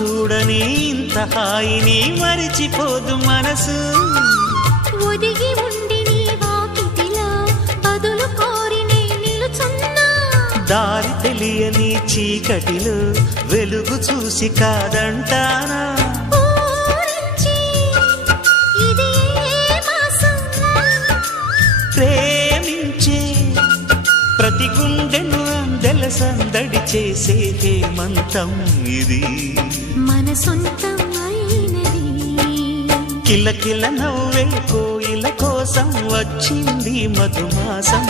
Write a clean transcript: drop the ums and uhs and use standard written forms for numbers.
చూడని ఇంత హాయిని మరిచిపోదు మనసు. ఒదిగి ఉండి నీ వాకిటిలో బదులు కోరి నే నిలుచున్నా. దారి తెలియని చీకటిలో వెలుగు చూసి కాదంటానా. ఊరించి ఇది ఏ మాసం? ప్రేమించే ప్రతి గుండెను అందెల సందడి చేసే హేమంతం ఇది. మన సొంతం అయినది. కిలకిల నవ్వే కోయిల కోసం వచ్చింది మధుమాసం.